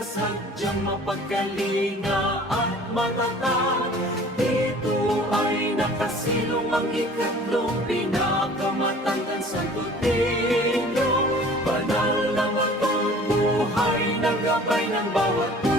na sadyang mapagkalinga at matatag. Dito ay nakasilong ang ikatlong pinakamatandang Santo Niño, banal na matang buhay na gabay ng bawat